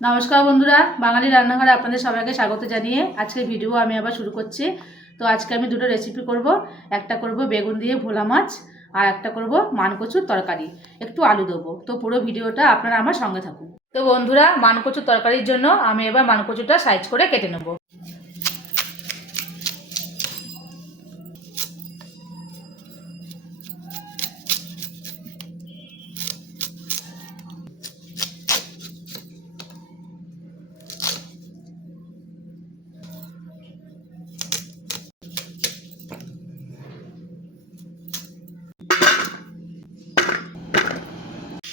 নমস্কার বন্ধুরা, বাঙালি রান্নাঘরে আপনাদের সবাইকে স্বাগত জানিয়ে আজকে ভিডিও আমি আবার শুরু করছি। তো আজকে আমি দুটো রেসিপি করব। একটা করব বেগুন দিয়ে ভোলা মাছ আর একটা করব মানকচুর তরকারি। একটু আলু দেবো। তো পুরো ভিডিওটা আপনারা আমার সঙ্গে থাকুন। তো বন্ধুরা, মানকচুর তরকারির জন্য আমি এবার মানকচুটা সাইজ করে কেটে নেব।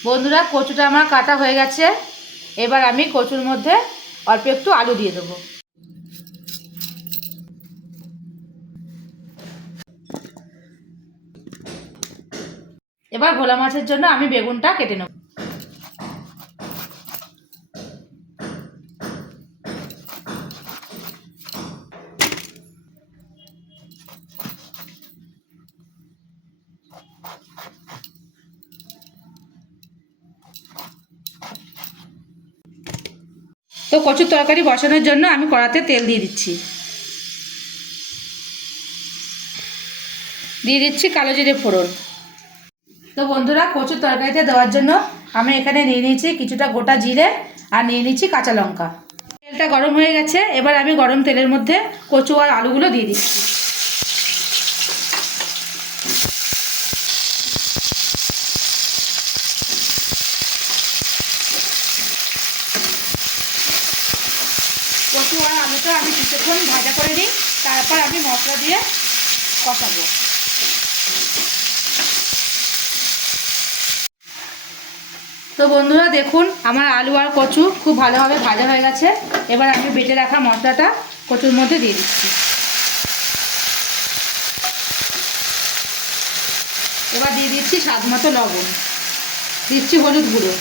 বন্ধুরা, কচুটা আমার কাটা হয়ে গেছে। এবার আমি কচুর মধ্যে অল্প একটু আলু দিয়ে দেবো। এবার ভোলা মাছের জন্য আমি বেগুনটা কেটে নেব। তো কচুর তরকারি বসানোর জন্য আমি কড়াতে তেল দিয়ে দিচ্ছি। দিয়ে দিচ্ছি কালো জিরে ফোড়ন। তো বন্ধুরা, কচুর তরকারিতে দেওয়ার জন্য আমি এখানে নিয়ে নিয়েছি কিছুটা গোটা জিরে আর নিয়ে নিচ্ছি কাঁচা লঙ্কা। তেলটা গরম হয়ে গেছে, এবার আমি গরম তেলের মধ্যে কচু আর আলুগুলো দিয়ে দিচ্ছি কচু আর আলুটা আমি কিছুক্ষণ ভাজা করে নিই তারপর আমি মশলা দিয়ে কষাবো। তো বন্ধুরা, দেখুন, আমার আলু আর কচু খুব ভালোভাবে ভাজা হয়ে গেছে। এবার আমি বেটে রাখা মশলাটা কচুর মধ্যে দিয়ে দিচ্ছি। এবার দিয়ে দিচ্ছি স্বাদ মতো লবণ। দিচ্ছি হলুদ গুঁড়ো।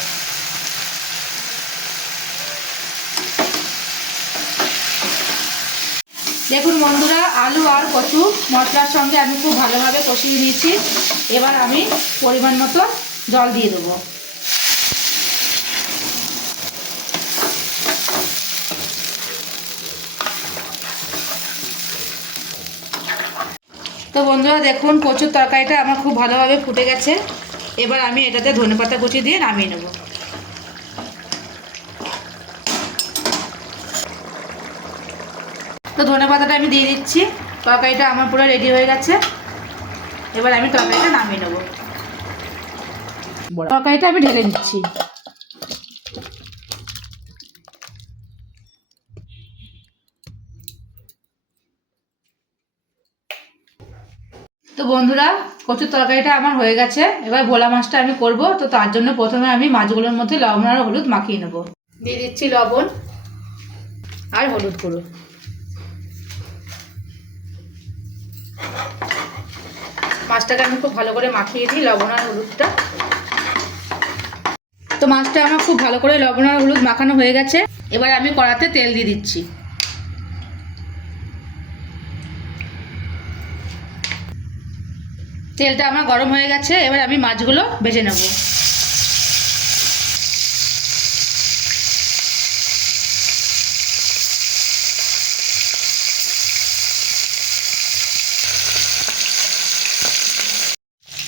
দেখুন বন্ধুরা, আলু আর কচু মশলার সঙ্গে আমি খুব ভালোভাবে কষিয়ে নিয়েছি। এবার আমি পরিমাণ মতো জল দিয়ে দেবো। তো বন্ধুরা, দেখুন কচুর তরকারিটা আমার খুব ভালোভাবে ফুটে গেছে। এবার আমি এটাতে ধনেপাতা কুচি দিয়ে নামিয়ে নেব। তো ধনেপাতাটা আমি দিয়ে দিচ্ছি। তরকারিটা আমার পুরো রেডি হয়ে গেছে। এবার আমি তরকারিটা নামিয়ে নেব। তরকারিটা আমি ঢেলে দিচ্ছি তো বন্ধুরা কচুর তরকারিটা আমার হয়ে গেছে। এবার ভোলা মাছটা আমি করব। তো তার জন্য প্রথমে আমি মাছগুলোর মধ্যে লবণ আর হলুদ মাখিয়ে নেব। দিয়ে দিচ্ছি লবণ আর হলুদ গুঁড়ো। মাছটাকে আমি খুব ভালো করে মাখিয়ে দিই, লবণ আর হলুদটা। তো মাছটা আমার খুব ভালো করে লবণ আর হলুদ মাখানো হয়ে গেছে। এবার আমি কড়াতে তেল দিয়ে দিচ্ছি। তেলটা আমার গরম হয়ে গেছে, এবার আমি মাছগুলো ভেজে নেব।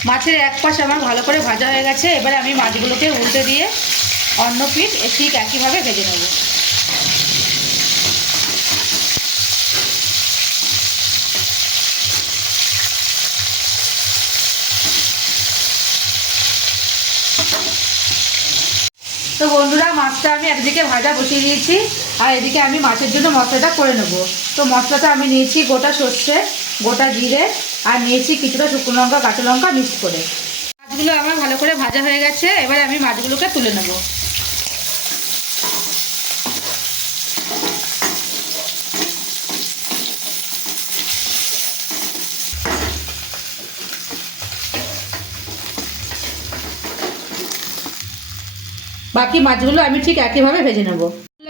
মাছের এক পাশ আমার ভালো করে ভাজা হয়ে গেছে, এবারে আমি মাছগুলোকে উল্টে দিয়ে অন্য পিঠ ঠিক একইভাবে ভেজে নেব। তো বন্ধুরা, মাছটা আমি একদিকে ভাজা বসিয়ে দিয়েছি, আর এদিকে আমি মাছের জন্য মশলাটা করে নেব। তো মশলাটা আমি নিয়েছি গোটা সর্ষে। গোটা জিরে আর নিয়েছি কিছুটা শুকনো লঙ্কা, কাঁচা লঙ্কা মিক্স করে। মাছগুলো আমার ভালো করে ভাজা হয়ে গেছে, এবার আমি মাছগুলোকে তুলে নেব। বাকি মাছগুলো আমি ঠিক একইভাবে ভেজে নেব।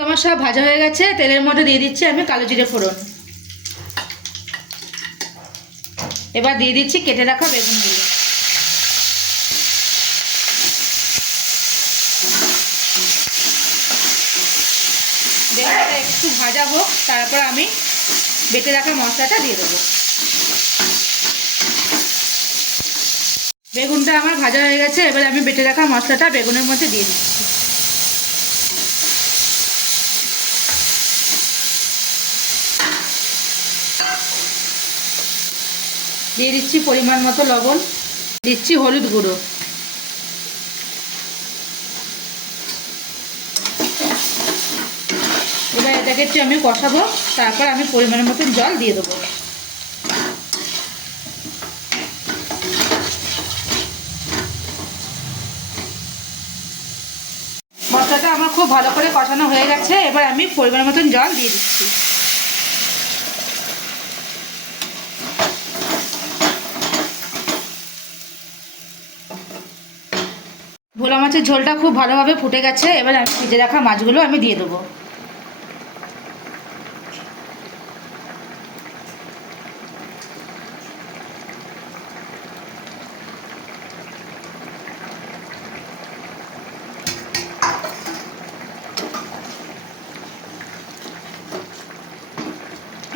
আমার সব ভাজা হয়ে গেছে, তেলের মধ্যে দিয়ে দিচ্ছি আমি কালো জিরে ফোড়ন। এবার দিয়ে দিচ্ছি কেটে রাখা বেগুনগুলো। বেগুনটা একটু ভাজা হোক, তারপর আমি বেটে রাখা মশলাটা দিয়ে দেবো। বেগুনটা আমার ভাজা হয়ে গেছে, এবার আমি বেটে রাখা মশলাটা বেগুনের মধ্যে দিয়ে দিচ্ছি। দিয়ে দিচ্ছি পরিমাণ মতো লবণ, দিচ্ছি হলুদ গুঁড়ো। এবার এটাকে একটু আমি কষাবো, তারপর আমি পরিমাণের মতন জল দিয়ে দেবো। আমার খুব ভালো করে কষানো হয়ে গেছে, এবার আমি পরিমাণ মতন জল দিয়ে দিচ্ছি। ভোলা মাছের ঝোলটা খুব ভালোভাবে ফুটে গেছে, এবার আমি ভেজে রাখা মাছগুলো আমি দিয়ে দেবো।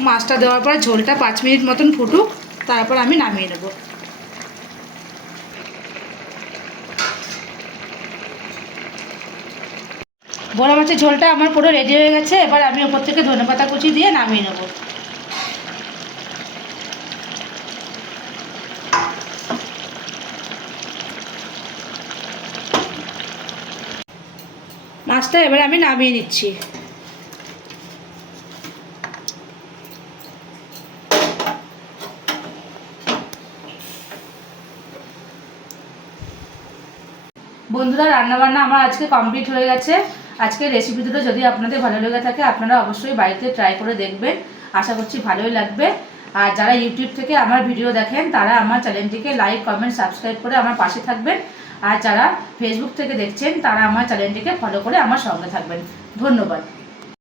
মাছটা দেওয়ার পর ঝোলটা পাঁচ মিনিট মতন ফুটুক, তারপর আমি নামিয়ে নেব। বড় মাছের ঝোলটা আমার পুরো রেডি হয়ে গেছে, এবার আমি ওপর থেকে ধনে পাতা কুচি দিয়ে নামিয়ে নেব। মাছটা এবার আমি নামিয়ে নিচ্ছি। বন্ধুরা, রান্নাবান্না আমার আজকে কমপ্লিট হয়ে গেছে। আজকের রেসিপি দুটো যদি আপনাদের ভালো লেগে থাকে, আপনারা অবশ্যই বাড়িতে ট্রাই করে দেখবেন। আশা করছি ভালোই লাগবে। আর যারা ইউটিউব থেকে আমার ভিডিও দেখেন, তারা আমার চ্যানেলটিকে লাইক কমেন্ট সাবস্ক্রাইব করে আমার পাশে থাকবেন। আর যারা ফেসবুক থেকে দেখছেন, তারা আমার চ্যানেলটিকে ফলো করে আমার সঙ্গে থাকবেন। ধন্যবাদ।